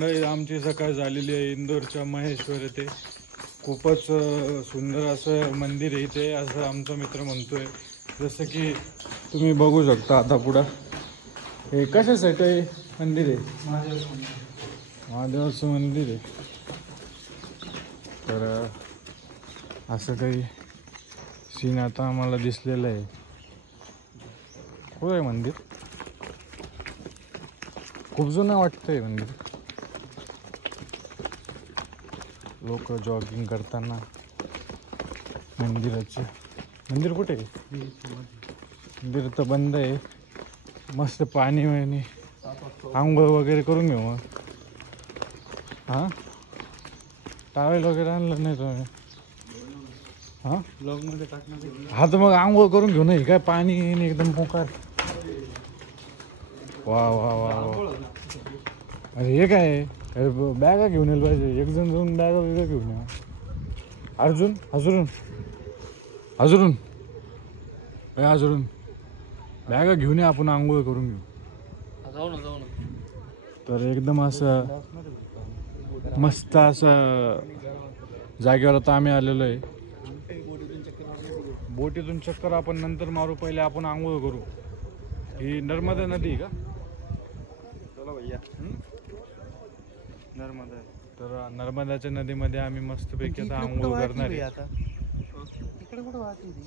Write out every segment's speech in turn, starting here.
मंडळी, आमची सकाळ झालेली आहे इंदोरच्या महेश्वर येथे. खूपच सुंदर असं मंदिर आहे इथे, असं आमचा मित्र म्हणतोय. जसं की तुम्ही बघू शकता आता पुढं हे कशासाठी आहे मंदिर आहे, महादेवाचं मंदिर आहे. तर असं काही सीन आता आम्हाला दिसलेलं आहे. कुठं आहे मंदिर? खूप जुनं वाटतंय मंदिर. लोक जॉगिंग करताना मंदिराचे. मंदिर कुठे आहे? मंदिर तर बंद आहे. मस्त पाणी वाणी आंघोळ वगैरे करून घेऊ मग. हां, टावेल वगैरे आणलं नाही तुम्ही? हां, ब्लॉगमध्ये टाकणार. हा तर मग आंघोळ करून घेऊ नाही काय, पाणी एकदम मोकार. वा वा वा वा. अरे हे काय आहे? अरे बॅगा घेऊन यायला पाहिजे. एक जण जाऊन बॅगा वेगळ्या घेऊन या. अर्जुन हजरून हजरून हजरून बॅगा घेऊन या, आपण आंघोळ करून घेऊ. जाऊ ना. तर एकदम असं मस्त असं जागेवर आता आम्ही आलेलो आहे. बोटीतून चक्कर आपण नंतर मारू, पहिले आपण आंघोळ करू. ही नर्मदा नदी का? चला भैया, नर्मदा. तर नर्मदाच्या नदीमध्ये आम्ही मस्तपैकी आता आंघोळ करणार आहे. आता इकडे कुठं वाहते ती?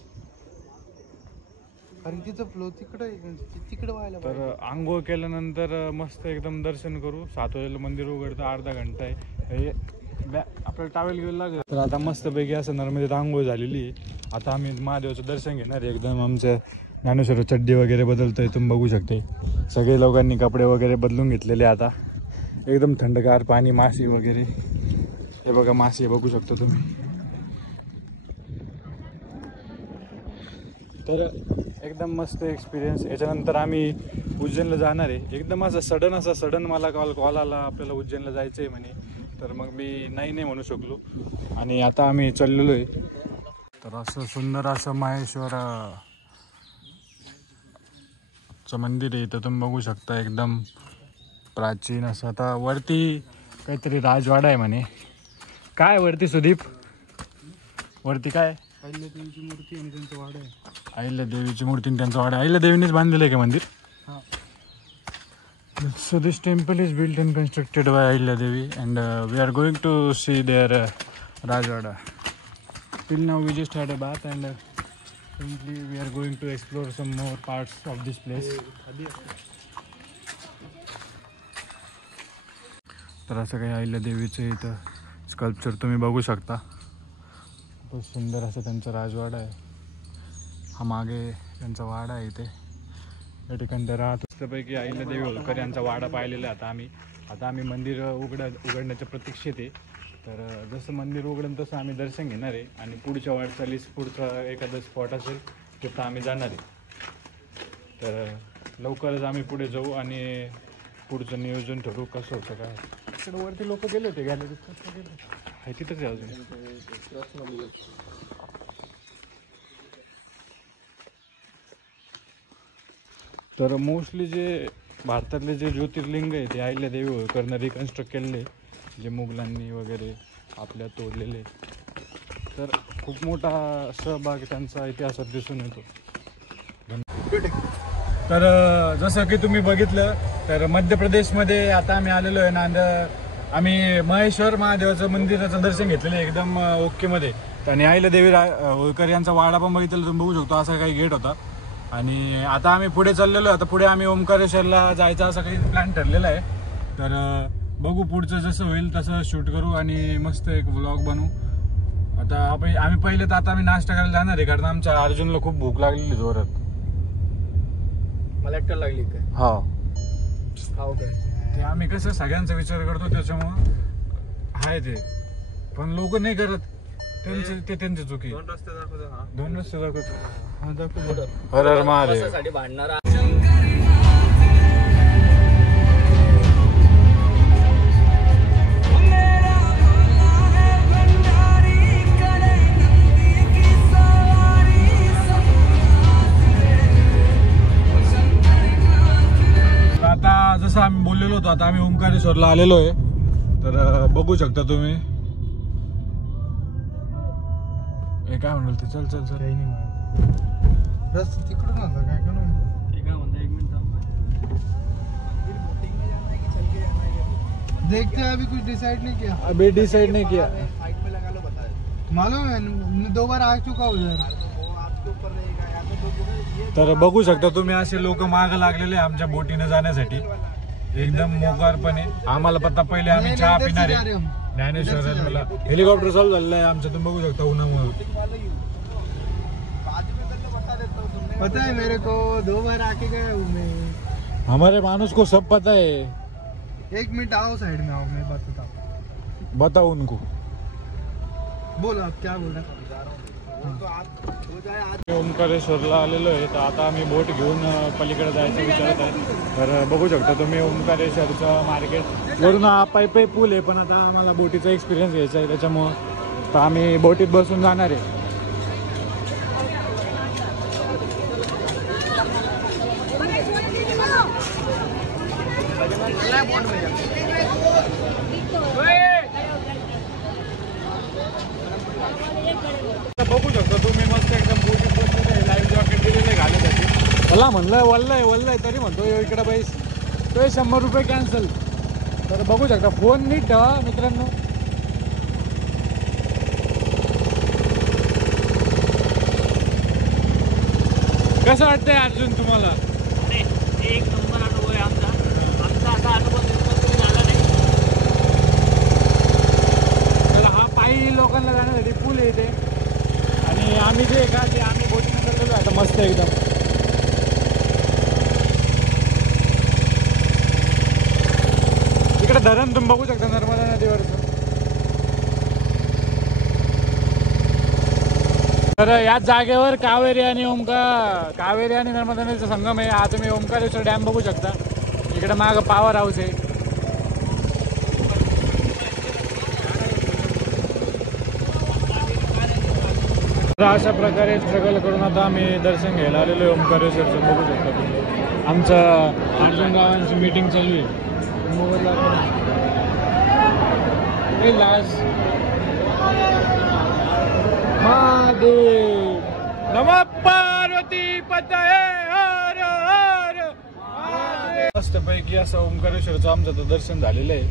कारण तिचं फ्लो तिकडे व्हायला. तर आंघोळ केल्यानंतर मस्त एकदम दर्शन करू. 7 वाजेला मंदिर उघडतं, अर्धा घंटा आहे. आपल्याला टावेल घेऊन लागेल. तर आता मस्तपैकी असं नर्मदेत आंघोळ झालेली आहे. आता आम्ही महादेवाचं दर्शन घेणार आहे. एकदम आमच्या ज्ञानेश्वर चड्डी वगैरे बदलतोय, तुम्ही बघू शकते. सगळे लोकांनी कपडे वगैरे बदलून घेतलेले. आता एकदम थंडगार पाणी, मासे वगैरे. हे बघा मासे बघू शकता तुम्ही. तर एकदम मस्त एक्सपिरियन्स. याच्यानंतर आम्ही उज्जैनला जाणार आहे. एकदम असं सडन मला कॉल आला, आपल्याला उज्जैनला जायचं आहे म्हणे. तर मग मी नाही म्हणू शकलो आणि आता आम्ही चाललेलो आहे. तर असं सुंदर असं महेश्वरचं मंदिर आहे. इथं तुम्ही बघू शकता, एकदम प्राचीन असं. आता वरती काहीतरी राजवाडा आहे म्हणे. काय वरती सुदीप? वरती काय? अहिल्यादेवीची मूर्ती आणि त्यांचा वाडा आहे. अहिल्यादेवीची मूर्ती आणि त्यांचा वाडा. अहिल्यादेवीनेच बांधलेलं आहे का मंदिर? हां. So this temple is built and constructed by Ahilyadevi, and we are going to see their Rajwada. Till now we just had a bath, and currently we are going to explore some more parts of this place. तर असं काही अहिल्यादेवीचं इथं sculpture तुम्ही बघू शकता. खूप सुंदर असं त्यांचा राजवाडा आहे. हा मागे त्यांचा वाडा आहे. इथे या ठिकाणी ते राहत. मस्तपैकी अहिल्यादेवी होळकर यांचा वाडा पाहिलेला आहे. आता आम्ही मंदिर उघडण्याच्या प्रतीक्षेत आहे. तर जसं मंदिर उघडेल तसं आम्ही दर्शन घेणार आहे आणि पुढच्या वाटचालीस पुढचा एखादा स्पॉट असेल तिथं आम्ही जाणार आहे. तर लवकरच आम्ही पुढे जाऊ आणि पुढचं नियोजन ठरवू कसं होतं काय. इकडे वरती लोक गेले होते गॅलरीत. कसं गेले आहे तिथंच आहे अजून. तर मोस्टली जे भारतातले जे ज्योतिर्लिंग आहे ते अहिल्यादेवी होळकरनं रिकन्स्ट्रक्ट केलेले, जे मुघलांनी वगैरे आपल्या तोडलेले. तर खूप मोठा सहभाग त्यांचा इतिहासात दिसून येतो. तर जसं की तुम्ही बघितलं तर मध्य प्रदेशमध्ये आता आम्ही आलेलो आहे. आम्ही महेश्वर महादेवाचं मंदिराचं दर्शन घेतलेलं आहे एकदम ओकेमध्ये. आणि अहिल्यादेवी होळकर यांचा वाडा पण बघितलेला तुम्ही बघू शकतो. असा काही गेट होता. आणि आता आम्ही पुढे चाललेलो आहे. आता पुढे आम्ही ओंकारेश्वरला जायचा असा काही प्लॅन ठरलेला आहे. तर बघू पुढचं जसं होईल तसं शूट करू आणि मस्त एक व्लॉग बनवू. आता आम्ही पहिले तर आता आम्ही नाश्ता करायला जाणार आहे, कारण आमच्या अर्जुनला खूप भूक लागलेली जोरात. मला एकटं लागली काय? हा काय ते आम्ही कसं सगळ्यांचा विचार करतो त्याच्यामुळं आहे ते, पण लोक नाही करत. त्यांची चुकी. 2 रस्ते दाखवतो. हर हर महादेव. आता जसं आम्ही बोललेलो होतो, आता आम्ही ओंकारेश्वरला आलेलो आहे. तर बघू शकता तुम्ही. हे काय म्हणाल ते? चल चल चल. काही नाही म्हणत. रस्ता तिकडून होता काय का नाही? देखते हैं, अभी कुछ डिसाइड नहीं किया. अभी डिसाइड नहीं किया. साइड में लगा लो, बता दे. मालूम है, मैं 2 बार आ चुका हूँ उधर. वो आपके ऊपर रहेगा या तो 2 जगह. तर बघू शकता तुम्ही असे लोक माग लागलेले आहे आमच्या बोटीने जाण्यासाठी एकदम मोकारपणे. आम्हाला पत्ता पहिले आम्ही चहा पिणार आहे ज्ञानेश्वर. मला हेलिकॉप्टर चालू झालेलं आहे आमच्या, तुम्ही बघू शकता उन्हामुळे. पता है मेरे को, 2 बार आके गया हूँ मैं. हमारे मानुस को सब पता है. 1 मिनट आओ, साइड में आओ, मैं बात बताऊँ. बताओ उनको. बोलो आप क्या बोल रहे हैं. ओंकारेश्वरला आलेलो आहे. तर आता आम्ही बोट घेऊन पलीकडे जायचं विचारत आहे. तर बघू शकता तुम्ही ओंकारेश्वरचं मार्केट. वरून हा पायी पूल आहे, पण आता आम्हाला बोटीचा एक्सपिरियन्स घ्यायचा आहे त्याच्यामुळं तर आम्ही बोटीत बसून जाणार आहे. बघू शकता तुम्ही मस्त एकदम बोटीत बसलेले, लाईव्ह जॉकेट दिलेले घालण्यासाठी. मला म्हणलं वल्लय तरी म्हणतो इकडे बाईस तो 100 रुपये कॅन्सल. तर बघू शकता, फोन नीट ठेवा मित्रांनो. कसं वाटतंय अर्जुन तुम्हाला? एक नंबर अनुभव आहे आमचा. असा अनुभव झाला नाही. हा पायी लोकांना जाण्यासाठी पूल आहे इथे. आणि आम्ही जे का ते आम्ही बोटीने चाललेलो आता मस्त एकदम. इकडे धरण तुम्ही बघू शकता नर्मदा नदीवरचं. तर याच जागेवर कावेरी आणि कावेरी आणि नर्मदा नदीचा संगम आहे. हा तुम्ही ओंकारेश्वर डॅम बघू शकता. इकडे मागं पॉवर हाऊस आहे. तर अशा प्रकारे स्ट्रगल करून आता आम्ही दर्शन घ्यायला आलेलो आहे ओंकारेश्वरचं. बघू शकता तुम्ही आमचं अर्जुन गावांची मीटिंग चालू आहे. महादेव नमः पार्वती पतये हर हर महादेव. मस्तपैकी असं ओंकारेश्वरचं आमचं तर दर्शन झालेलं आहे.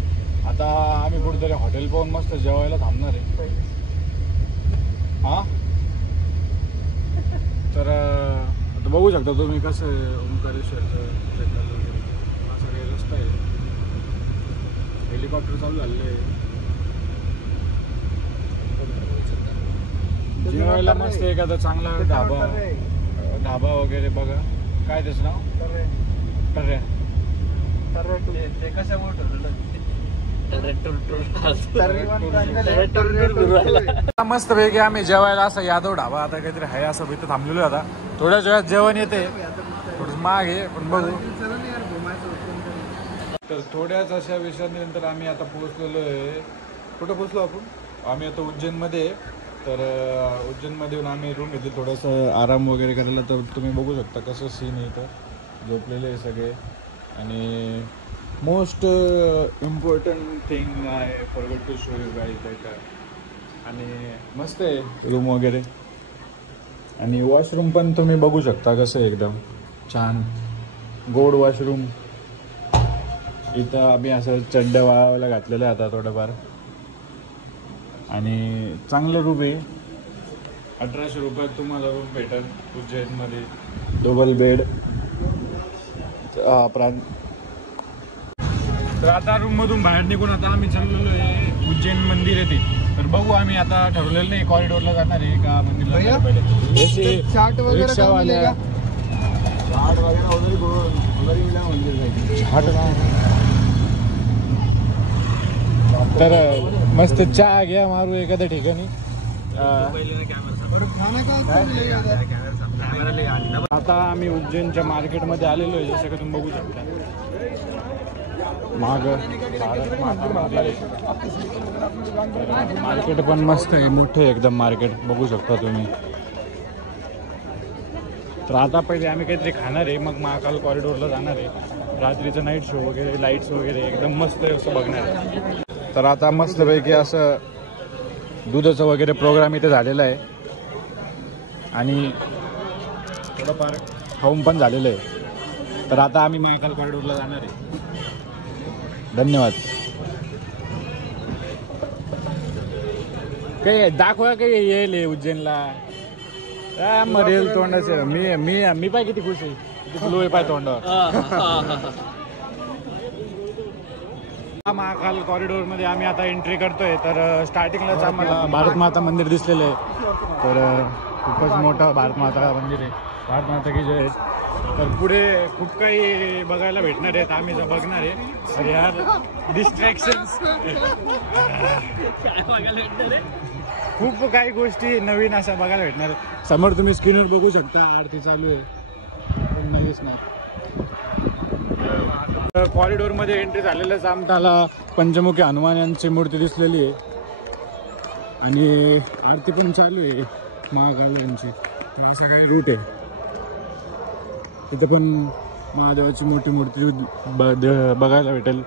आता आम्ही कुठेतरी हॉटेल पाहून मस्त जेवायला थांबणार आहे. हा तर आता बघू शकता तुम्ही कसं ओंकारेश्वरचं जंगल वगैरे. असा काही रस्ता आहे. हेलिकॉप्टर चालू झालेलं आहे. जेवायला मस्त एखादा चांगला ढाबा वगैरे बघा. काय त्याचं नाव? टर्रे. ते कशामुळे ठरवलं? मस्त पैकी आम्ही जेवायला असं यादव ढाबा आता काहीतरी आहे असं इथं थांबलेलो आहे. आता थोड्याच वेळात जेवण येते. थोडं माग आहे पण बघू. तर थोड्याच अशा विषयानंतर आम्ही आता पोहोचलेलो आहे. कुठं पोहोचलो आपण? आम्ही आता उज्जैनमध्ये. तर उज्जैनमध्ये येऊन आम्ही रूम घेतली थोडंसं आराम वगैरे करायला. तर तुम्ही बघू शकता कसं सीन आहे इथं. झोपलेले आहे सगळे. आणि मोस्ट इम्पॉर्टंट थिंग आहे forgot to show you guys like. आणि मस्त आहे रूम वगैरे. आणि वॉशरूम पण तुम्ही बघू शकता कसं आहे एकदम छान गोड वॉशरूम. इथं आम्ही असं चड्ड्या वाळायला घातलेलं आहे आता थोडंफार. आणि चांगलं रूम आहे. 1800 रुपयात तुम्हाला रूम भेटेल उज्जैनमध्ये. Double bed. तर आता रूममधून बाहेर निघून आता आम्ही चाललेलो आहे उज्जैन मंदिर येते. तर बघू आम्ही आता ठरवलेलं नाही कॉरिडोरला जाणार आहे का मंदिरला पहिले. चाट वगैरे रिक्षावाल्या तर मस्त चहा घ्या मारू एखाद्या ठिकाणी. आता आम्ही उज्जैनच्या मार्केटमध्ये आलेलो आहे जसं का तुम्ही बघू शकता. माग भारत माता मार्केट पण मस्त आहे. मोठे एकदम मार्केट बघू शकता तुम्ही. तर आता पहिले आम्ही काहीतरी खाणार आहे मग महाकाल कॉरिडोरला जाणार आहे. रात्रीचं नाईट शो वगैरे लाईट्स वगैरे एकदम मस्त असं बघणार आहे. तर आता मस्तपैकी असं दुधाचं वगैरे प्रोग्राम इथे झालेला आहे आणि थोडंफार खाऊन पण झालेलं आहे. तर आता आम्ही महाकाल कॉरिडोरला जाणार आहे. धन्यवाद. काही दाखवा काही येईल उज्जैनला मरेल तोंडाचं. मी पाय किती खुश आहे. किती ब्लू आहे पाय तोंडावर. महाकाल कॉरिडोर मध्ये आम्ही आता एंट्री करतोय. तर स्टार्टिंगलाच आम्हाला भारत माता मंदिर दिसलेलं आहे. तर खूपच मोठं भारत माता मंदिर आहे. भारत माता की जय. तर पुढे खूप काही बघायला भेटणार आहेत. आम्ही जर बघणार आहे तर यार डिस्ट्रॅक्शन्स खूप काही गोष्टी नवीन अशा बघायला भेटणार आहे. समोर तुम्ही स्क्रीनवर बघू शकता आरती चालू आहे. पण नाहीच नाही. कॉरिडोर मध्ये एंट्री झालेलंच आमच्याला पंचमुखी हनुमान यांची मूर्ती दिसलेली आहे आणि आरती पण चालू आहे महाकाल यांची. तर असं काही रूट आहे. इथे पण महादेवाची मोठी मूर्ती बघायला भेटेल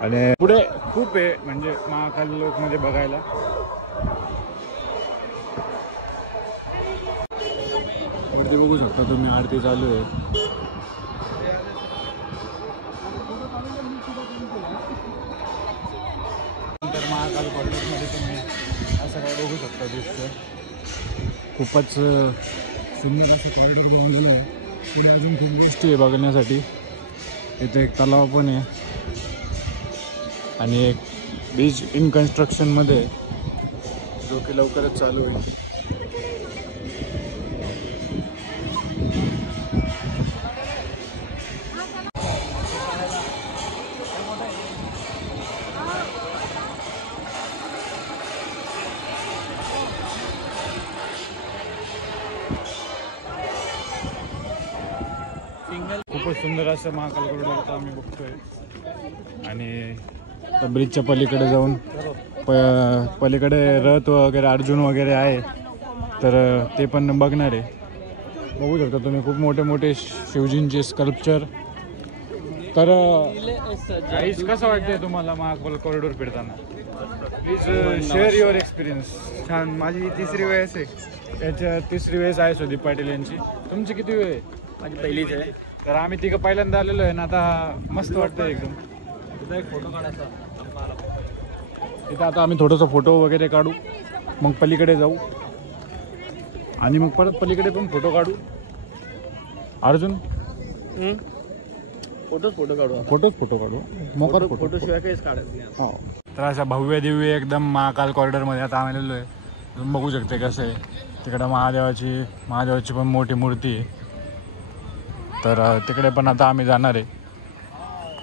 आणि पुढे खूप आहे म्हणजे महाकाल लोक मध्ये बघायला. मूर्ती बघू शकता तुम्ही. आरती चालू आहे. तर महाकाल कॉरिडोरमध्ये तुम्ही असं काय बघू शकता दृश्य. खूपच सुंदर असं कॉरिडोर बनवलेलं आहे. पुढे अजून खूप गोष्टी आहे बघण्यासाठी. इथे एक तलाव पण आहे आणि एक ब्रिज इन कन्स्ट्रक्शनमध्ये जो की लवकरच चालू होईल. खूपच सुंदर असं महाकाल कॉरिडोर आता आम्ही बघतोय आणि ब्रिजच्या पलीकडे जाऊन पलीकडे रथ वगैरे अर्जुन वगैरे आहे. तर ते पण बघणार आहे. बघू शकता तुम्ही खूप मोठे मोठे शिवजींचे स्कल्पचर. तर आईज कसं वाटतंय तुम्हाला महाकाल कॉरिडोर फिरताना? Please share your experience. छान. माझी तिसरी वेळेस आहे. त्याच्या तिसरी वेळेस आहे सुदीप पाटील यांची. तुमची किती वेळ आहे? माझी पहिलीच आहे. तर आम्ही तिघं पहिल्यांदा आलेलो आहे ना. आता मस्त वाटतंय एकदम. तुझा एक फोटो काढायचा. तिथं आता आम्ही थोडंसं फोटो वगैरे काढू. मग पलीकडे जाऊ आणि मग परत पलीकडे पण फोटो काढू. अर्जुन फोटो काढू. फोटो काढू. मोकार फोटो शिवाय काहीच काढत नाही. हो. तर अशा भव्य दिव्य एकदम महाकाल कॉरिडोरमध्ये आता आलेलो आहे. तुम्ही बघू शकते कसं आहे. तिकडं महादेवाची पण मोठी मूर्ती आहे. तर तिकडे पण आता आम्ही जाणार आहे.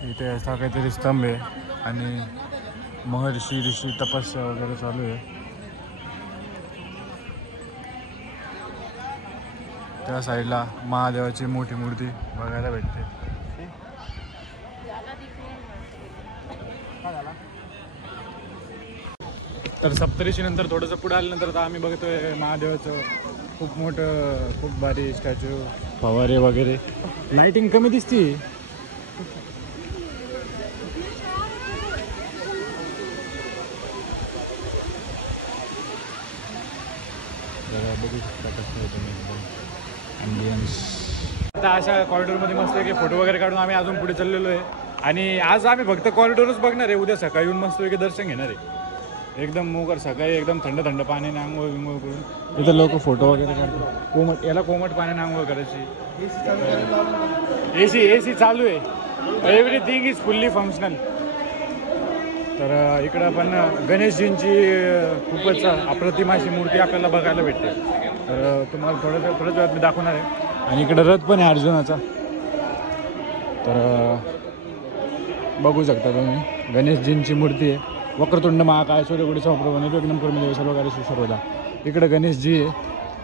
इथे असा काहीतरी स्तंभ आहे आणि महर्षी ऋषी तपस्या वगैरे चालू आहे. त्या साईडला महादेवाची मोठी मूर्ती बघायला भेटते. तर सप्तऋषी नंतर थोडंसं पुढे आल्यानंतर आता आम्ही बघतोय महादेवाचं खूप मोठं खूप भारी स्टॅच्यू. फवारे वगैरे. लाइटिंग कमी दिसती. बघू शकता कसं आहे तुम्ही एकदम ॲम्बियन्स. आता अशा कॉरिडोरमध्ये मस्त की फोटो वगैरे काढून आम्ही अजून पुढे चाललेलो आहे आणि आज आम्ही फक्त कॉरिडोरच बघणार आहे. उद्या सकाळी येऊन मस्तपैकी दर्शन घेणार आहे. एकदम मोकर सकाळी एकदम थंड थंड पाण्याने आंघोळ विंघोळ करून इथं लोक फोटो वगैरे काढतात. याला कोमट पाण्याने आंघोळ करायची. एसी चालू आहे. Everything is fully functional. तर इकडं पण गणेशजींची खूपच अप्रतिम अशी मूर्ती आपल्याला बघायला भेटते. तर तुम्हाला थोडंसं वेळात मी दाखवणार आहे. आणि इकडं रथ पण आहे अर्जुनाचा. तर बघू शकता तुम्ही गणेशजींची मूर्ती आहे. वक्रतुंड महाकाय सूर्यकोटी समप्रभ निर्विघ्नं कुरु मे देव सर्व कार्येषु सर्वदा. इकडे गणेशजी आहे.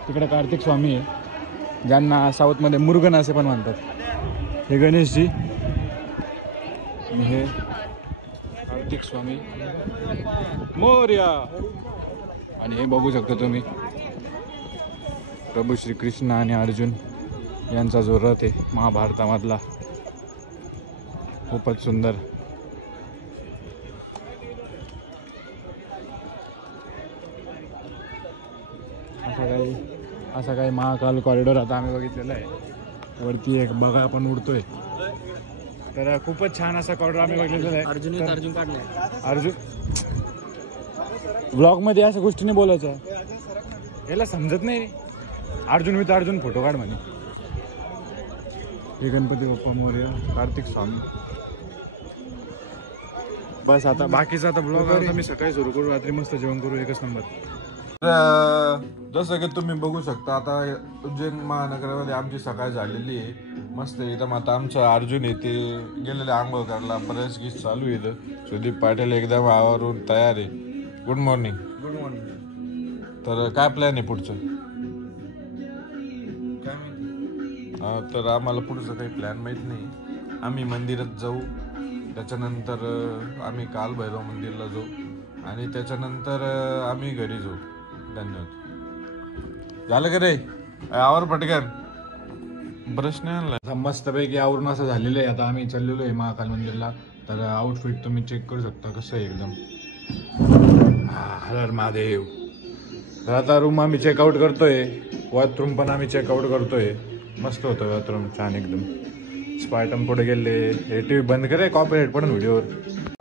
तिकडे कार्तिक स्वामी आहे ज्यांना साऊथमध्ये मुरुगन असे पण म्हणतात. हे गणेशजी आणि हे कार्तिक स्वामी मोरया. आणि हे बघू शकता तुम्ही प्रभू श्रीकृष्ण आणि अर्जुन यांचा जो रथ आहे महाभारतामधला. खूपच सुंदर. असा काही महाकाल कॉरिडॉर आता आम्ही बघितलेला आहे. वरती एक बघा पण उडतोय. तर खूपच छान असा कॉरिडॉर आम्ही बघितलेला आहे. अर्जुन काढलाय. अर्जुन ब्लॉगमध्ये अशा गोष्टी नाही बोलायच्या, याला समजत नाही. अर्जुन विथ अर्जुन फोटो काढ म्हणे. हे गणपती बाप्पा मोरया, कार्तिक स्वामी. बस आता बाकीचा आता ब्लॉग आता मी सकाळी सुरू करू, रात्री मस्त जेवण करू, एकच नंबर. जसं की तुम्ही बघू शकता आता उज्जैन महानगरामध्ये आमची सकाळ झालेली आहे. मस्त एकदम. आता आमचं अर्जुन येते गेलेले आंघोळ करायला, बरेच गीत चालू आहे. सुदीप पाटील एकदम आवरून तयार आहे. Good morning. Good morning. तर काय प्लॅन आहे पुढचं? काय माहिती? तर आम्हाला पुढचं काही प्लॅन माहीत नाही. आम्ही मंदिरात जाऊ, त्याच्यानंतर आम्ही कालभैरव मंदिरला जाऊ आणि त्याच्यानंतर आम्ही घरी जाऊ. धन्यवाद. झालं का रे? आवर पटकन. ब्रश नाही आणला. मस्तपैकी आवरून असं झालेलं आहे. आता आम्ही चाललेलो आहे महाकाल मंदिरला. तर आउटफिट तुम्ही चेक करू शकता कसं आहे एकदम. हर हर महादेव. तर आता रूम आम्ही चेकआउट करतोय. बाथरूम पण आम्ही चेकआउट करतोय. मस्त होतं बाथरूम, छान एकदम. स्पायटम पुढे गेले. हे टी व्ही बंद करे, कॉपीराइट पण व्हिडिओवर.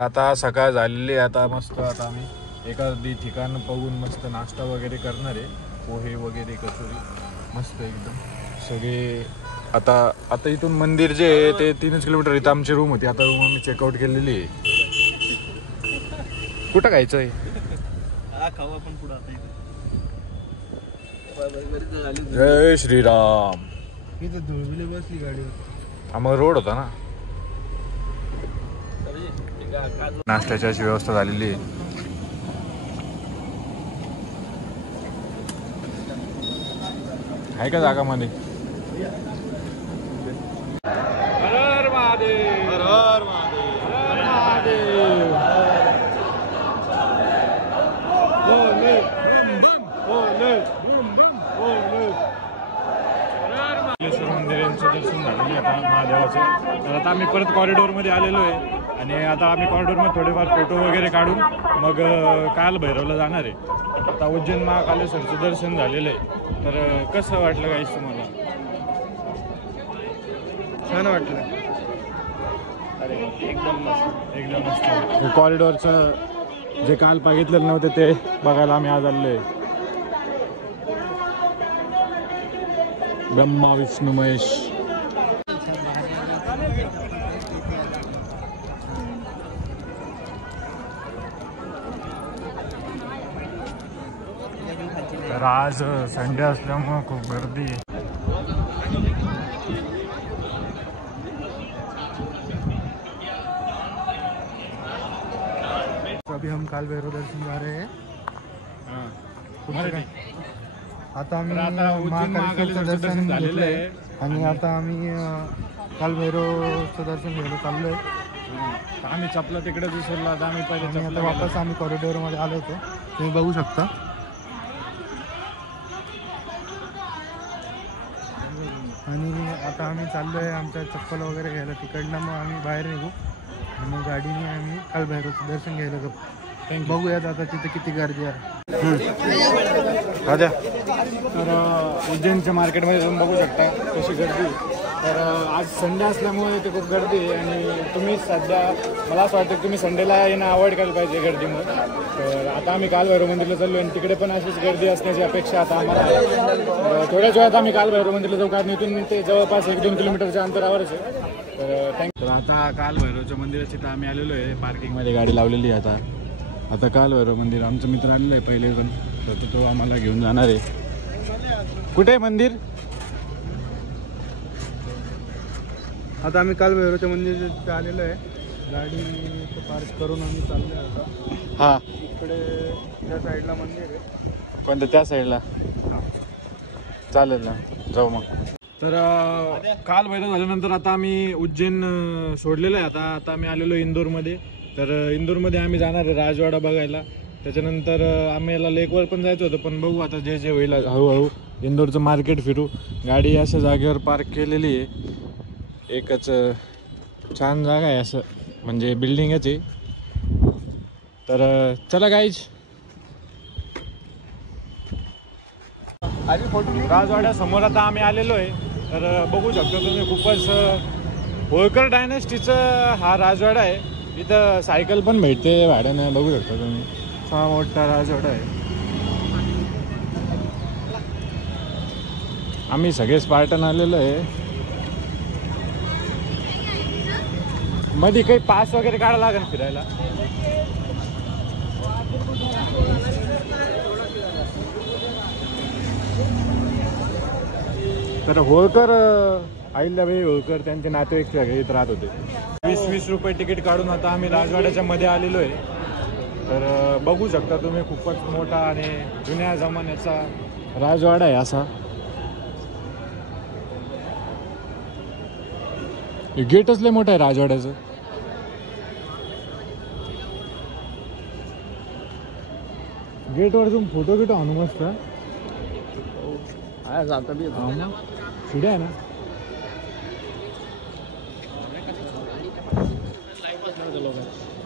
आता सकाळ झालेली. आता मस्त आता आम्ही एखादी ठिकाण पाहून मस्त नाश्ता वगैरे करणार आहे. पोहे वगैरे, कचोरी मस्त एकदम सगळे. आता इथून मंदिर जे आहे ते 3 किलोमीटर. इथं आमची रूम होती. आता रूम आम्ही चेकआउट केलेली आहे. कुठं खायचं आहे? खाऊ आपण पुढे आता. जय श्रीराम. इथे धुळबिली बसली गाडीवर. मग रोड होता ना. नाश्त्याची अशी व्यवस्था झालेली आहे. आहे का जागा मध्ये? हर हर महादेव. हर हर महादेव. हर हर महादेव. बोले बोले बोले. मंदिरांचं दर्शन झालेलं आता महादेवाचं. तर आता आम्ही परत कॉरिडॉरमध्ये आलेलो आहे आणि आता आम्ही कॉरिडॉरमध्ये थोडेफार फोटो वगैरे काढून मग काल भैरवला जाणार आहे. आता उज्जैन महाकालेश्वरचं दर्शन झालेलं आहे. तर कसं वाटलं काहीच तुम्हाला? छान वाटलं. अरे एकदम मस्त, एकदम मस्त. कॉरिडॉरचं जे काल बघितलेलं नव्हतं ते बघायला आम्ही आज आलेलो आहे. ब्रह्मा विष्णू महेश. तर आज संडे असल्यामुळं खूप गर्दी आहे. अभी हम काल भैरव दर्शन जा रहे हैं. आता आम्ही महाकालेश्वरचं दर्शन झालेलं आहे आणि आता आम्ही काल भैरवचं दर्शन घ्यायला चाललोय. आम्ही चपला तिकडेच विसरलो. आता आम्ही पहिले आणि चपला आता वापस आम्ही कॉरिडॉरमध्ये आलो होतो, तुम्ही बघू शकता. आणि आता आम्ही चाललोय आमच्या चप्पल वगैरे घ्यायला. तिकडनं मग आम्ही बाहेर निघू आणि मग गाडीने आम्ही काल भैरवचं दर्शन घ्यायला जाऊ. बघूयात आता तिथे किती गर्दी आहे. राजा. तर उज्जैनच्या मार्केटमध्ये तुम्ही बघू शकता कशी गर्दी. तर आज संडे असल्यामुळे इथे खूप गर्दी आहे आणि तुम्ही सध्या मला असं वाटतं की तुम्ही संडेला येणं अवॉइड करायला पाहिजे गर्दीमुळे. तर आता आम्ही काल भैरव मंदिरला चाललो आणि तिकडे पण अशीच गर्दी असण्याची अपेक्षा आता आम्हाला आहे. तर थोड्याच वेळात आम्ही काल भैरव मंदिरला जाऊ, कारण इथून ते जवळपास 1-2 किलोमीटरच्या अंतरावरच आहे. तर थँक्यू. तर आता काल भैरवच्या मंदिराच्या तिथं आम्ही आलेलो आहे. पार्किंगमध्ये गाडी लावलेली आहे. आता काल भैरव मंदिर आमचा मित्र आलेला आहे पहिले पण, तर तो आम्हाला घेऊन जाणार आहे. कुठे आहे मंदिर? आता आम्ही काल भैरवच्या मंदिर आलेलो आहे. गाडी पार्क करून आम्ही चाललो आहे आता. हां, इकडे त्या साईडला मंदिर आहे. कोणतं? त्या साईडला. चालेल ना, जाऊ मग. तर काल भैरव झाल्यानंतर आता आम्ही उज्जैन सोडलेलं आहे. आता आम्ही आलेलो इंदोरमध्ये. तर इंदोरमध्ये आम्ही जाणार आहे राजवाडा बघायला. त्याच्यानंतर आम्हाला लेकवर पण जायचं होतं, पण बघू आता जे होईल हळूहळू. इंदोरचं मार्केट फिरू. गाडी अशा जागेवर पार्क केलेली आहे. एकच छान जागा आहे, असं म्हणजे बिल्डिंगच आहे. तर चला गाईज. राजवाड्यासमोर आता आम्ही आलेलो आहे. तर बघू शकता तुम्ही खूपच होळकर डायनेस्टीचं हा राजवाडा आहे. इथं सायकल पण भेटते भाड्यानं, बघू शकता तुम्ही. हा मोठा राजवाडा आहे. आम्ही सगळे स्पार्टन आलेलो आहे. मध्ये काही पास वगैरे काढायला लागेल फिरायला. तर होळकर अहिल्याबाई होळकर त्यांचे नातेवाईक सगळे इथं राहत होते. 20-20 रुपये तिकीट काढून आता आम्ही राजवाड्याच्या मध्ये आलेलो आहे. तर बघू शकता तुम्ही खूपच मोठा आणि जुन्या जमान्याचा राजवाडा आहे असा. गेटच लय मोठं आहे राजवाड्याचं. गेटवर तुम्ही फोटो गिटो आणू मस्त. शिड्या आहे ना.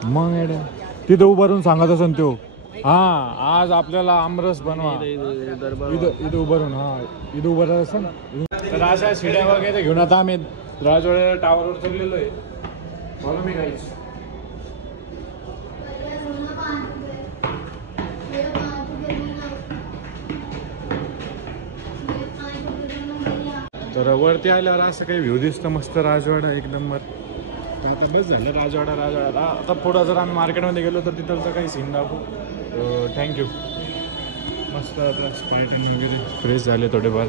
मग तिथं उभं राहून सांगत असन तो, हा आज आपल्याला आमरस बनवा इथं उभं राहून. हा इथं उभं राहत असं. तर अशा शिड्या वगैरे घेऊन आता आम्ही राजवाड्या टावरवर चढलेलो आहे. Follow me guys. तर वरती आल्यावर असं काही व्ह्यू दिसतं मस्त. राजवाडा एक नंबर. तर आता बस झालं राजवाडा. आता पुढं जर आम्ही मार्केटमध्ये गेलो तर तिथलचं काही सीन दाखवू. थँक्यू. मस्त आता स्पार्टन वगैरे फ्रेश झाले थोडेफार.